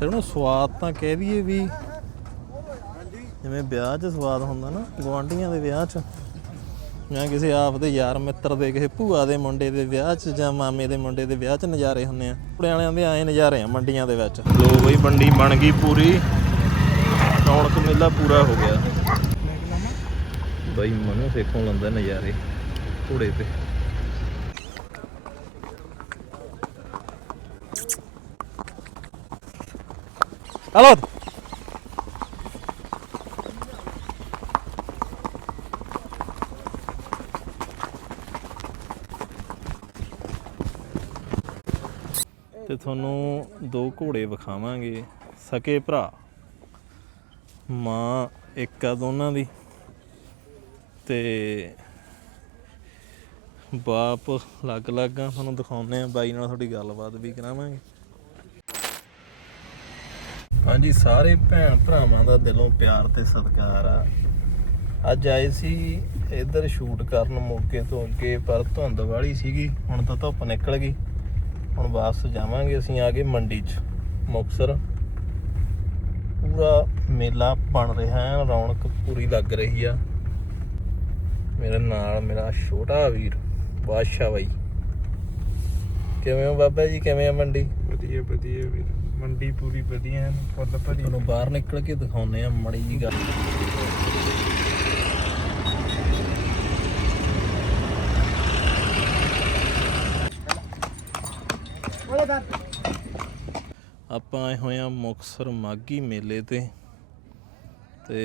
ਸਾਨੂੰ ਸਵਾਦ ਤਾਂ ਕਹਿ ਦਈਏ ਵੀ ਜਿਵੇਂ ਵਿਆਹ 'ਚ ਸਵਾਦ ਹੁੰਦਾ ਨਾ ਗਵਾਂਢੀਆਂ ਦੇ ਵਿਆਹ 'ਚ। ਜਾਂ ਕਿਸੇ ਆਪ ਦੇ ਯਾਰ ਮਿੱਤਰ ਦੇ, ਕਿਸੇ ਭੂਆ ਦੇ ਮੁੰਡੇ ਦੇ ਵਿਆਹ 'ਚ ਜਾਂ ਮਾਮੇ ਦੇ ਮੁੰਡੇ ਦੇ ਵਿਆਹ 'ਚ ਨਜ਼ਾਰੇ ਹੁੰਦੇ ਆ। ਕੁੜੇ ਵਾਲਿਆਂ ਦੇ ਆਏ ਨਜ਼ਾਰੇ ਆ ਮੰਡੀਆਂ ਦੇ ਵਿੱਚ। ਲੋ ਬਈ, ਮੰਡੀ ਬਣ ਗਈ ਪੂਰੀ। ਰੌਣਕ ਮੇਲਾ ਪੂਰਾ ਹੋ ਗਿਆ। ਬਈ, ਮਨੂ ਸੇਖੋਂ ਲੰਦਾ ਨਜ਼ਾਰੇ, ਘੋੜੇ ਤੇ। ਹਲੋ ਤੇ ਤੁਹਾਨੂੰ ਦੋ ਘੋੜੇ ਵਿਖਾਵਾਂਗੇ। ਸਕੇ ਭਰਾ। ਮਾਂ ਇੱਕ ਆ ਦੋਨਾਂ ਦੀ। ਤੇ ਬਾਪ ਅਲੱਗ-ਅਲੱਗ ਆ। ਤੁਹਾਨੂੰ ਦਿਖਾਉਂਦੇ ਆ। ਬਾਈ ਨਾਲ ਤੁਹਾਡੀ ਗੱਲਬਾਤ ਵੀ ਕਰਾਵਾਂਗੇ। ਹਾਂਜੀ, ਸਾਰੇ ਭੈਣ ਭਰਾਵਾਂ ਦਾ ਦਿਲੋਂ ਪਿਆਰ ਤੇ ਸਤਿਕਾਰ ਆ। ਅੱਜ ਆਏ ਸੀ ਇੱਧਰ ਸ਼ੂਟ ਕਰਨ ਮੌਕੇ ਤੋਂ ਅੱਗੇ, ਪਰ ਧੁੰਦ ਵਾਲੀ ਸੀਗੀ, ਹੁਣ ਤਾਂ ਧੁੱਪ ਨਿਕਲ ਗਈ। ਹੁਣ ਵਾਪਸ ਜਾਵਾਂਗੇ ਅਸੀਂ ਆ ਗਏ ਮੰਡੀ 'ਚ ਮੁਕਸਰ ਪੂਰਾ ਮੇਲਾ ਬਣ ਰਿਹਾ ਹੈ, ਰੌਣਕ ਪੂਰੀ ਲੱਗ ਰਹੀ ਆ। ਮੇਰੇ ਨਾਲ ਮੇਰਾ ਛੋਟਾ ਵੀਰ, ਬਾਦਸ਼ਾਹ ਬਾਈ। ਕਿਵੇਂ ਹੋ ਬਾਬਾ ਜੀ, ਕਿਵੇਂ ਆ ਮੰਡੀ? ਵਧੀਆ ਵਧੀਆ ਵੀਰ। ਮੰਡੀ ਪੂਰੀ ਵਧੀਆ ਹੈ, ਫੁੱਲ ਭਰੀ। ਤੁਹਾਨੂੰ ਬਾਹਰ ਨਿਕਲ ਕੇ ਦਿਖਾਉਨੇ ਆ ਮੜੀ ਜੀ ਗੱਲ। ਆਪਾਂ ਆਏ ਹੋਏ ਆ ਮੁਕਸਰ ਮਾਗੀ ਮੇਲੇ ਤੇ। ਤੇ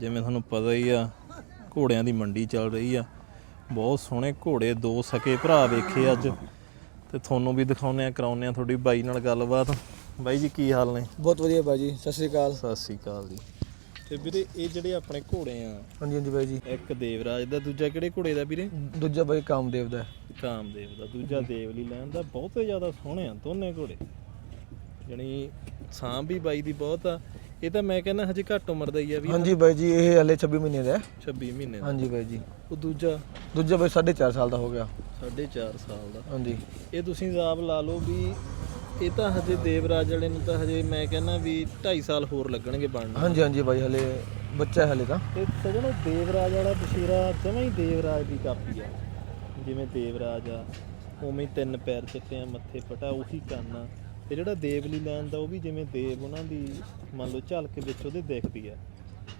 ਜਿਵੇਂ ਤੁਹਾਨੂੰ ਪਤਾ ਹੀ ਆ, ਘੋੜਿਆਂ ਦੀ ਮੰਡੀ ਚੱਲ ਰਹੀ ਆ। ਬਹੁਤ ਸੋਹਣੇ ਘੋੜੇ ਦੋ ਸਕੇ ਭਰਾ ਵੇਖੇ ਅੱਜ। ਤੇ ਤੁਹਾਨੂੰ ਵੀ ਦਿਖਾਉਨੇ ਆ ਕਰਾਉਨੇ ਆ ਤੁਹਾਡੀ ਬਾਈ ਨਾਲ ਗੱਲਬਾਤ। ਬਾਈ ਜੀ ਕੀ ਹਾਲ ਨੇ? ਬਹੁਤ ਵਧੀਆ ਬਾਈ ਜੀ ਸਤਿ ਸ੍ਰੀ ਅਕਾਲ। ਸਤਿ ਸ੍ਰੀ ਅਕਾਲ ਜੀ। ਤੇ ਵੀਰੇ ਇਹ ਜਿਹੜੇ ਆਪਣੇ ਘੋੜੇ ਆ ਹਾਂਜੀ ਹਾਂਜੀ ਬਾਈ ਜੀ। ਇੱਕ ਦੇਵਰਾਜ ਦਾ ਦੂਜਾ ਕਿਹੜੇ ਘੋੜੇ ਦਾ ਵੀਰੇ? ਦੂਜਾ ਬਾਈ ਕਾਮਦੇਵ ਦਾ। ਹੈ। ਕਾਮਦੇਵ ਦਾ ਦੂਜਾ ਦੇਵਲੀ ਲੈਣ ਦਾ ਬਹੁਤੇ ਜ਼ਿਆਦਾ ਸੋਹਣੇ ਆ ਦੋਨੇ ਘੋੜੇ। ਜਣੀ ਸਾਂਭ ਵੀ ਬਾਈ ਦੀ ਬਹੁਤ ਆ। ਇਹ ਤਾਂ ਮੈਂ ਕਹਿੰਦਾ ਹਜੇ ਘੱਟ ਉਮਰ ਦਾ ਹੀ ਆ ਵੀ ਹਾਂਜੀ ਬਾਈ ਜੀ ਇਹ ਹਲੇ 26 ਮਹੀਨੇ ਦਾ ਹੈ। 26 ਮਹੀਨੇ ਦਾ। ਹਾਂਜੀ ਬਾਈ ਜੀ। ਉਹ ਦੂਜਾ? ਦੂਜਾ ਬਾਈ 4.5 ਸਾਲ ਦਾ ਹੋ ਗਿਆ। 4.5 ਸਾਲ ਦਾ। ਹਾਂਜੀ। ਇਹ ਤੁਸੀਂ ਹਿਸਾਬ ਲਾ ਲਓ ਵੀ ਇਹ ਤਾਂ ਹਜੇ ਦੇਵਰਾਜ ਵਾਲੇ ਨੂੰ ਤਾਂ ਹਜੇ ਮੈਂ ਕਹਿੰਦਾ ਵੀ 2.5 ਸਾਲ ਹੋਰ ਲੱਗਣਗੇ ਬਣਨ। ਹਾਂਜੀ ਹਾਂਜੀ ਬਾਈ ਹਲੇ ਬੱਚਾ ਹੈ ਹਲੇ ਤਾਂ। ਤੇ ਸਜਣੋ ਦੇਵਰਾਜ ਵਾਲਾ ਬਸ਼ੀਰਾ ਜਮਾਂ ਹੀ ਦੇਵਰਾਜ ਦੀ ਕਾਪੀ ਆ। ਜਿਵੇਂ ਦੇਵਰਾਜ ਆ ਉਵੇਂ ਹੀ ਤਿੰਨ ਪੈਰ ਚਿੱਟੇ ਆ ਮੱਥੇ ਪਟਾ ਉਹੀ ਕੰਨ ਆ। ਤੇ ਜਿਹੜਾ ਦੇਵਲੀ ਲੈਣ ਦਾ ਉਹ ਵੀ ਜਿਵੇਂ ਦੇਵ ਉਹਨਾਂ ਦੀ ਮੰਨ ਲਓ ਝਲਕ ਵਿੱਚ ਉਹਦੇ ਦਿਖਦੀ ਆ।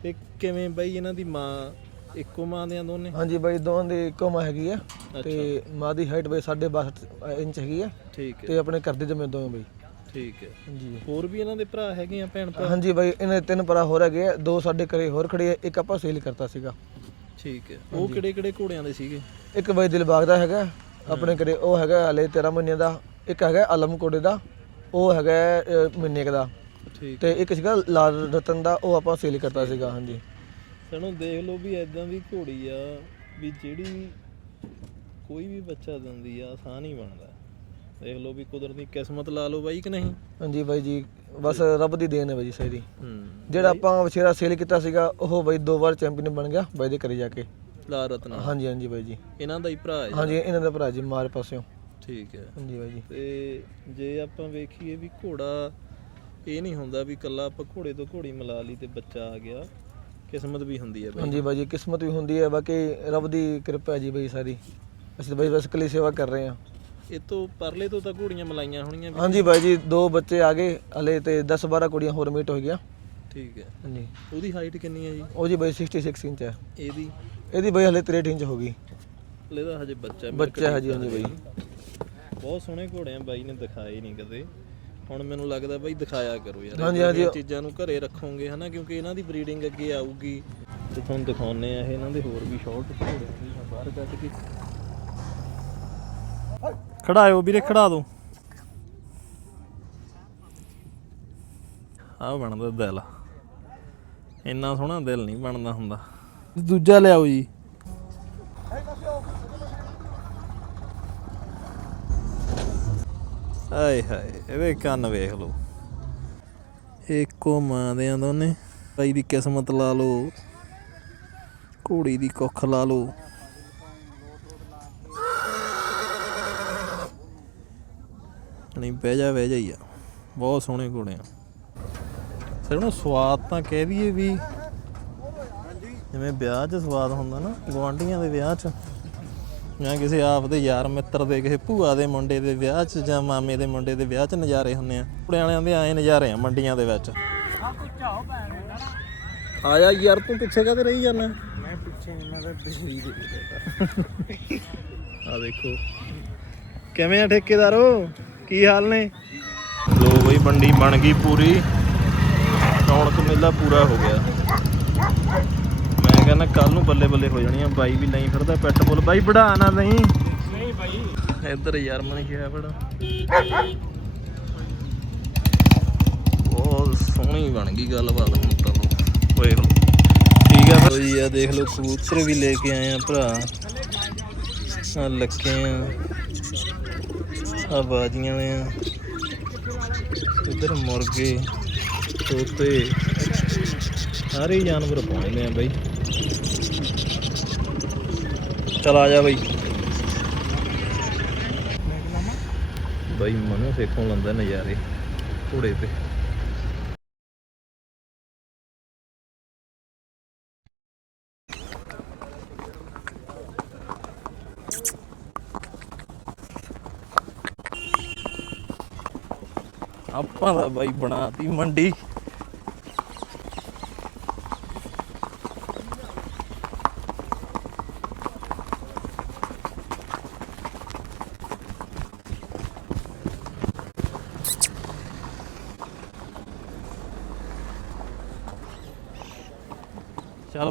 ਤੇ ਕਿਵੇਂ ਬਈ ਇਹਨਾਂ ਦੀ ਮਾਂ ਇੱਕੋ ਮਾਂ ਦੇ ਆ ਦੋਨੇ? ਹਾਂਜੀ ਬਾਈ ਦੋਵਾਂ ਦੀ ਇੱਕੋ ਮਾਂ ਹੈਗੀ ਹੈ ਤੇ ਮਾਂ ਦੀ ਹਾਈਟ ਬਾਈ 2.5 ਇੰਚ ਹੈਗੀ ਹੈ ਠੀਕ ਹੈ। ਤੇ ਆਪਣੇ ਘਰ ਦੇ ਜਮੇ ਦੋਵੇਂ ਬਾਈ। ਠੀਕ ਹੈ। ਹਾਂਜੀ। ਹੋਰ ਵੀ ਇਹਨਾਂ ਦੇ ਭਰਾ ਹੈਗੇ ਆ ਭੈਣ ਭਰਾ? ਹਾਂਜੀ ਬਾਈ ਇਹਨਾਂ ਦੇ ਤਿੰਨ ਭਰਾ ਹੋਰ ਹੈਗੇ ਆ ਦੋ ਸਾਡੇ ਘਰੇ ਹੋਰ ਖੜੇ ਆ ਇੱਕ ਆਪਾਂ ਸੇਲ ਕਰਤਾ ਸੀਗਾ। ਠੀਕ ਹੈ। ਉਹ ਕਿਹੜੇ ਕਿਹੜੇ ਘੋੜਿਆਂ ਦੇ ਸੀਗੇ? ਇੱਕ ਬਾਈ ਦਿਲਬਾਗ ਦਾ ਹੈਗਾ ਆਪਣੇ ਘਰੇ ਉਹ ਹੈਗਾ ਹਲੇ 13 ਮਹੀਨੇ ਦਾ ਇੱਕ ਹੈਗਾ ਆਲਮ ਕੋੜੇ ਦਾ ਉਹ ਹੈਗਾ ਅ, ਮਹੀਨੇ ਕੁ ਦਾ। ਠੀਕ ਤੇ ਇੱਕ ਸੀਗਾ ਲਾਲ ਰਤਨ ਦਾ ਉਹ ਆਪਾਂ ਸੇਲ ਕਰਤਾ ਸੀਗਾ ਹਾਂਜੀ। ਸਾਨੂੰ ਦੇਖ ਲਓ ਵੀ ਐਦਾਂ ਦੀ ਘੋੜੀ ਆ ਵੀ ਜਿਹੜੀ ਕੋਈ ਵੀ ਬੱਚਾ ਦਿੰਦੀ ਆ ਆਸਾਨ ਹੀ ਬਣਦਾ। ਦੇਖ ਲਓ ਵੀ ਕੁਦਰਤੀ ਕਿਸਮਤ ਲਾ ਲਓ ਬਾਈ ਕਿ ਨਹੀਂ? ਹਾਂਜੀ ਬਾਈ ਜੀ ਬਸ ਰੱਬ ਦੀ ਦੇਣ ਹੈ ਬਾਈ ਜੀ ਸਾਰੀ। ਹੂੰ ਜਿਹੜਾ ਆਪਾਂ ਵਛੇਰਾ ਸੇਲ ਕੀਤਾ ਸੀਗਾ ਉਹ ਬਾਈ ਦੋ ਵਾਰ ਚੈਂਪੀਅਨ ਬਣ ਗਿਆ ਬਾਈ ਦੇ ਘਰੇ ਜਾ ਕੇ। ਲਾ ਰਤਨਾ ਹਾਂਜੀ ਹਾਂਜੀ ਬਾਈ ਜੀ। ਇਹਨਾਂ ਦਾ ਹੀ ਭਰਾ ਹੈ ਹਾਂਜੀ ਇਹਨਾਂ ਦਾ ਭਰਾ ਜੀ ਮਾਰ ਪਾਸਿਓਂ। ਠੀਕ ਹੈ। ਹਾਂਜੀ ਬਾਈ ਜੀ। ਤੇ ਜੇ ਆਪਾਂ ਵੇਖੀਏ ਵੀ ਘੋੜਾ ਇਹ ਨਹੀਂ ਹੁੰਦਾ ਵੀ ਕੱਲਾ ਆਪਾਂ ਘੋੜੇ ਤੋਂ ਘੋੜੀ ਮਿਲਾ ਲਈ ਤੇ ਬੱਚਾ ਆ ਗਿਆ। ਕਿਸਮਤ ਵੀ ਹੁੰਦੀ ਹੈ ਬਾਈ। ਹਾਂਜੀ ਬਾਈ ਜੀ ਕਿਸਮਤ ਵੀ ਹੁੰਦੀ ਹੈ ਬਾਕੀ ਰੱਬ ਦੀ ਕਿਰਪਾ ਜੀ ਬਾਈ ਸਾਰੀ। ਅਸੀਂ ਤਾਂ ਬਾਈ ਬਸ ਇਕੱਲੀ ਸੇਵਾ ਕਰ ਰਹੇ ਹਾਂ। ਇਹ ਤੋਂ ਪਰਲੇ ਤੋਂ ਤਾਂ ਘੋੜੀਆਂ ਮਲਾਈਆਂ ਹੋਣੀਆਂ ਵੀ। ਹਾਂਜੀ ਬਾਈ ਜੀ ਦੋ ਬੱਚੇ ਆ ਗਏ ਹਲੇ ਤੇ 10 12 ਕੁੜੀਆਂ ਹੋਰ ਮੀਟ ਹੋ ਗਿਆ ਠੀਕ ਹੈ। ਹਾਂਜੀ। ਉਹਦੀ ਹਾਈਟ ਕਿੰਨੀ ਹੈ ਜੀ? ਉਹ ਜੀ ਬਾਈ 66 ਇੰਚ ਹੈ। ਇਹਦੀ? ਇਹਦੀ ਬਾਈ ਹਲੇ 63 ਇੰਚ ਹੋ ਗਈ। ਇਹਦਾ ਹਜੇ ਬੱਚਾ ਹੈ, ਬੱਚਾ ਹੈ ਜੀ ਹਾਂਜੀ ਬਾਈ। ਬਹੁਤ ਸੋਹਣੇ ਘੋੜੇ ਆ ਬਾਈ ਨੇ ਦਿਖਾਏ ਨਹੀਂ ਕਦੇ। ਹੁਣ ਮੈਨੂੰ ਲੱਗਦਾ ਬਾਈ ਦਿਖਾਇਆ ਕਰੋ ਯਾਰ। ਹਾਂਜੀ, ਹਾਂਜੀ। ਚੀਜ਼ਾਂ ਨੂੰ ਘਰੇ ਰੱਖੋਗੇ ਹਨਾ ਕਿਉਂਕਿ ਇਹਨਾਂ ਦੀ ਬਰੀਡਿੰਗ ਅੱਗੇ ਆਊਗੀ। ਤੇ ਤੁਹਾਨੂੰ ਦਿਖਾਉਨੇ ਆ ਇਹ ਇਹਨਾਂ ਦੇ ਹੋਰ ਵੀ ਸ਼ਾਰਟ ਘੋੜੇ ਵੀ ਆ ਬਾਹਰ ਕੱਢ ਕੇ। ਖੜਾਇਓ ਵੀਰੇ ਖੜਾ ਦੋ। ਆ ਬਣਦਾ ਦਿਲ। ਇੰਨਾ ਸੋਹਣਾ ਦਿਲ ਨਹੀਂ ਬਣਦਾ ਹੁੰਦਾ। ਦੂਜਾ ਲਿਆਓ ਜੀ। ਹਾਏ ਹਾਏ ਇਹਦੇ ਕੰਨ ਵੇਖ ਲਓ। ਇੱਕੋ ਮਾਂ ਦੇ ਆ ਦੋਨੇ। ਬਾਈ ਦੀ ਕਿਸਮਤ ਲਾ ਲਓ। ਘੋੜੀ ਦੀ ਕੁੱਖ ਲਾ ਲਓ। ਨਹੀਂ ਬਹਿ ਜਾ ਬਹਿ ਜਾ ਹੀ ਆ। ਬਹੁਤ ਸੋਹਣੇ ਘੋੜੇ ਆ। ਸਗੋਂ ਸਵਾਦ ਤਾਂ ਕਹਿ ਦਈਏ ਵੀ ਜਿਵੇਂ ਵਿਆਹ 'ਚ ਸਵਾਦ ਹੁੰਦਾ ਨਾ ਗਵਾਂਢੀਆਂ ਦੇ ਵਿਆਹ 'ਚ। ਜਾਂ ਕਿਸੇ ਆਪ ਦੇ ਯਾਰ ਮਿੱਤਰ ਦੇ ਕਿਸੇ ਭੂਆ ਦੇ ਮੁੰਡੇ ਦੇ ਵਿਆਹ 'ਚ ਜਾਂ ਮਾਮੇ ਦੇ ਮੁੰਡੇ ਦੇ ਵਿਆਹ 'ਚ ਨਜ਼ਾਰੇ ਹੁੰਦੇ ਆ। ਕੁੜੇ ਵਾਲਿਆਂ ਦੇ ਐਂ ਨਜ਼ਾਰੇ ਆ ਮੰਡੀਆਂ ਦੇ ਵਿੱਚ। ਆ ਜਾ ਯਾਰ ਤੂੰ ਪਿੱਛੇ ਕਾਹਦੇ ਰਹੀ ਜਾਂਦਾ? ਮੈਂ ਪਿੱਛੇ ਇਹਨਾਂ ਦਾ ਬਿਜਲੀ ਦੇ ਆ ਦੇਖੋ। ਕਿਵੇਂ ਆ ਠੇਕੇਦਾਰੋ ਕੀ ਹਾਲ ਨੇ? ਲੋ ਬਈ ਮੰਡੀ ਬਣ ਗਈ ਪੂਰੀ। ਰੌਣਕ ਮੇਲਾ ਪੂਰਾ ਹੋ ਗਿਆ। ਮੈਂ ਕਹਿੰਦਾ ਕੱਲ ਨੂੰ ਬੱਲੇ ਬੱਲੇ ਹੋ ਜਾਣੀ ਆ ਬਾਈ ਵੀ ਨਹੀਂ ਫਿਰਦਾ ਪੈਟ ਬੁੱਲ ਬਾਈ ਵੜਾ ਨਾ ਨਹੀਂ ਨਹੀਂ ਬਾਈ ਇੱਧਰ ਯਾਰ ਮਨ ਗਿਆ ਬੜਾ ਬਹੁਤ ਸੋਹਣੀ ਬਣ ਗਈ ਗੱਲਬਾਤ ਹੁਣ ਤਾਂ। ਲੋ ਓਏ ਹੋ ਠੀਕ ਆ ਭਾਈ ਆ ਦੇਖ ਲਓ ਕਬੂਤਰ ਵੀ ਲੈ ਕੇ ਆਏ ਆ ਭਰਾ। ਆ ਲੱਕੇ ਆ। ਆ ਬਾਜੀਆਂ ਨੇ ਆ ਇੱਧਰ ਮੁਰਗੇ, ਤੋਤੇ, ਸਾਰੇ ਜਾਨਵਰ ਪਾਉਂਦੇ ਆ ਬਾਈ। ਚਲ ਆ ਜਾ ਬਾਈ। ਬਾਈ ਮਨੋਂ ਸੇਖੋਂ ਲੰਦਾ ਨਜ਼ਾਰੇ ਘੋੜੇ ਤੇ। ਆਪਾਂ ਦਾ ਬਾਈ ਬਣਾਤੀ ਮੰਡੀ। ਚੱਲ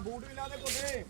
ਬੂਟ ਵੀ ਲਾ ਦੇ ਕੋਲੇ।